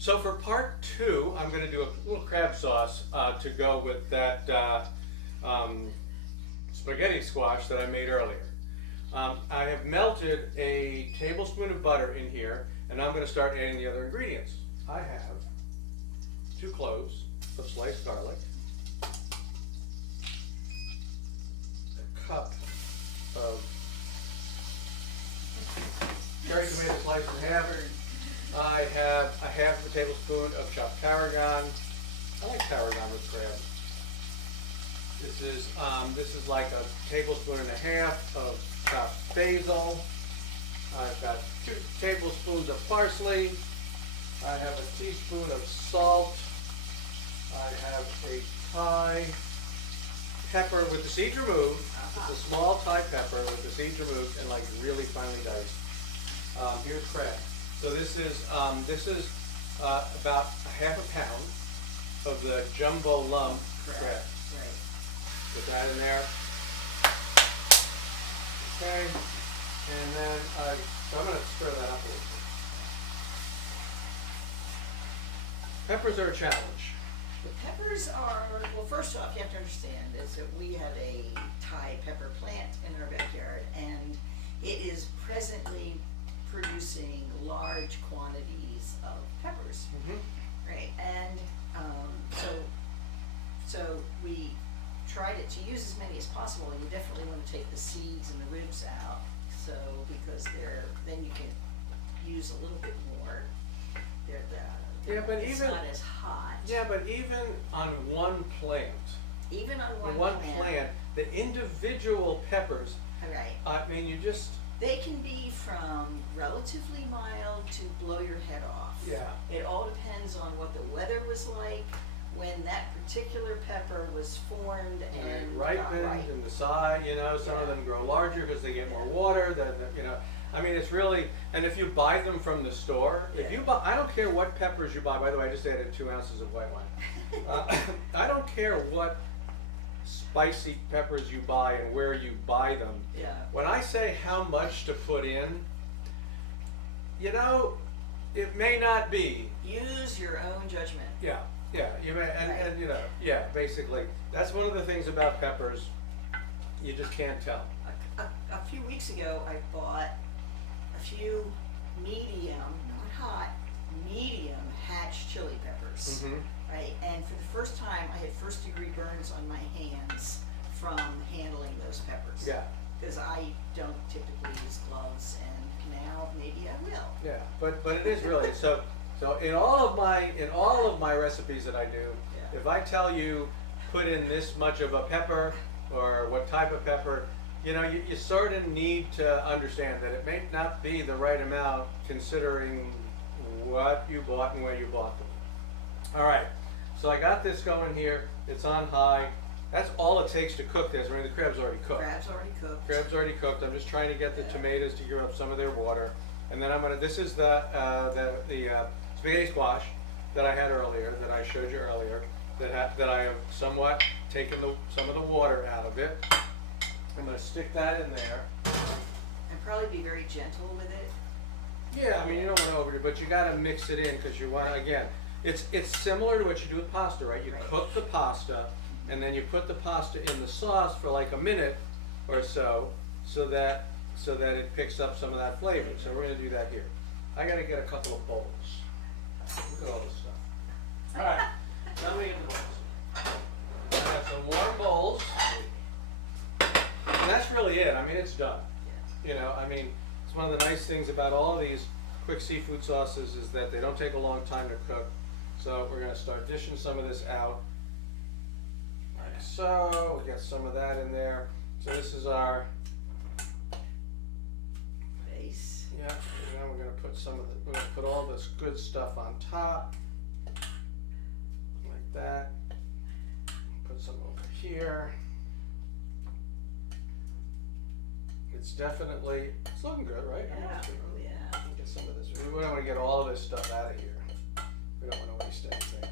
So for part two, I'm going to do a little crab sauce to go with that spaghetti squash that I made earlier. I have melted a tablespoon of butter in here, and I'm going to start adding the other ingredients. I have 2 cloves of sliced garlic, a cup of cherry tomato sliced in half. I have a half a tablespoon of chopped tarragon. I like tarragon with crab. This is like a tablespoon and a half of chopped basil. I've got 2 tablespoons of parsley. I have a teaspoon of salt. I have a Thai pepper with the seeds removed. It's a small Thai pepper with the seeds removed and like really finely diced. Here's crab. So this is about a half a pound of the jumbo lump crab. Right. Put that in there. Okay, and then so I'm going to stir that up a little bit. Peppers are a challenge. The peppers are, well, first off, you have to understand is that we have a Thai pepper plant in our backyard, and it is presently producing large quantities of peppers, right? And so we tried to use as many as possible, and you definitely want to take the seeds and the ribs out, so because then you can use a little bit more. It's not as hot. Yeah, but even on one plant, Even on one plant, the individual peppers, right? I mean, They can be from relatively mild to blow your head off. Yeah. It all depends on what the weather was like when that particular pepper was formed and ripened got ripe. and the size, some of them grow larger because they get more water. I mean, it's really, and if you buy them from the store, if you buy, I don't care what peppers you buy. By the way, I just added 2 ounces of white wine. I don't care what spicy peppers you buy and where you buy them. Yeah. When I say how much to put in, it may not be. Use your own judgment. Yeah, you may, and basically, that's one of the things about peppers, you just can't tell. A few weeks ago, I bought a few medium, not hot, medium hatch chili peppers. Right, and for the first time, I had first-degree burns on my hands from handling those peppers. Yeah. Because I don't typically use gloves, and now maybe I will. Yeah, but it is really so in all of my recipes that I do, if I tell you put in this much of a pepper or what type of pepper, you sort of need to understand that it may not be the right amount considering what you bought and where you bought them. All right, so I got this going here. It's on high. That's all it takes to cook this. I mean, the crab's already cooked. Crab's already cooked. I'm just trying to get the tomatoes to give up some of their water. And then this is the spaghetti squash that I had earlier, that I showed you earlier, that I have somewhat taken some of the water out of it. I'm going to stick that in there. And probably be very gentle with it. Yeah, I mean, you don't want to overdo it, but you got to mix it in because you want, again, it's similar to what you do with pasta, right? You cook the pasta, and then you put the pasta in the sauce for like a minute or so that it picks up some of that flavor. So we're going to do that here. I got to get a couple of bowls. Look at all this stuff. All right, now let me get the bowls. I have some warm bowls, and that's really it. I mean, it's done. I mean, it's one of the nice things about all of these quick seafood sauces is that they don't take a long time to cook. So we're going to start dishing some of this out. Like so, we got some of that in there. So this is our Base. yeah. And then we're going to put we're going to put all this good stuff on top, like that. Put some over here. It's looking good, right? Yeah. Get some of this. We don't want to get all of this stuff out of here. We don't want to waste anything.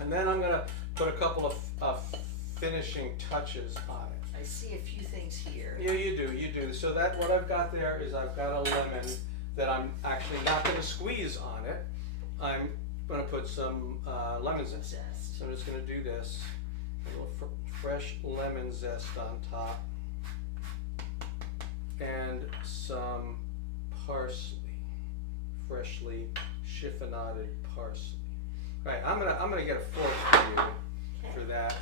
And then I'm going to put a couple of finishing touches on it. I see a few things here. Yeah, you do. So what I've got there is I've got a lemon that I'm actually not going to squeeze on it. I'm I'm gonna put some lemon zest. Zest. So I'm just gonna do this, a little fresh lemon zest on top, and some parsley, freshly chiffonaded parsley. All right, I'm gonna get a fork for you for that.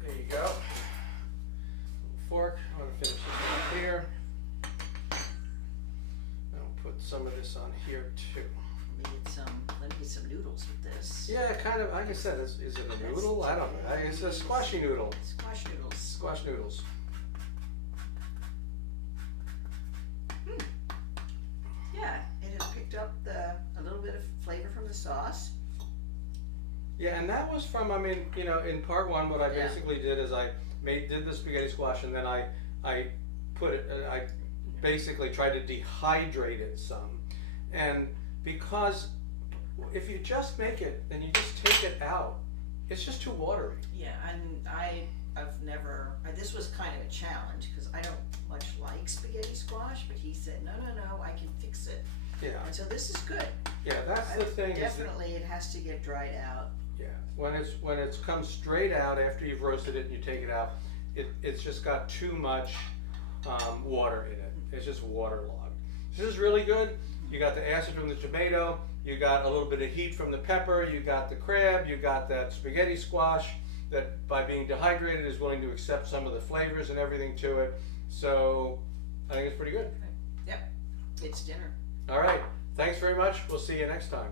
There you go. Fork. I'm gonna finish this up here. I'll put some of this on here too. Let me get some noodles with this. Yeah, kind of. Like I said, is it a noodle? I don't know. It's a squashy noodle. Squash noodles. Squash noodles. Yeah, it has picked up a little bit of flavor from the sauce. Yeah, and that was from, I mean, you know, in part one, what I Yeah. basically did is I did the spaghetti squash, and then I put it, I basically tried to dehydrate it some. And because if you just make it and you just take it out, it's just too watery. Yeah, and I've never, this was kind of a challenge because I don't much like spaghetti squash, but he said, no, I can fix it. Yeah, And so this is good. yeah, that's the thing. is that- Definitely, it has to get dried out. Yeah, when it's comes straight out after you've roasted it and you take it out, it's just got too much water in it. It's just waterlogged. This is really good. You got the acid from the tomato, you got a little bit of heat from the pepper, you got the crab, you got that spaghetti squash that by being dehydrated is willing to accept some of the flavors and everything to it. So I think it's pretty good. Yep, it's dinner. All right, thanks very much. We'll see you next time.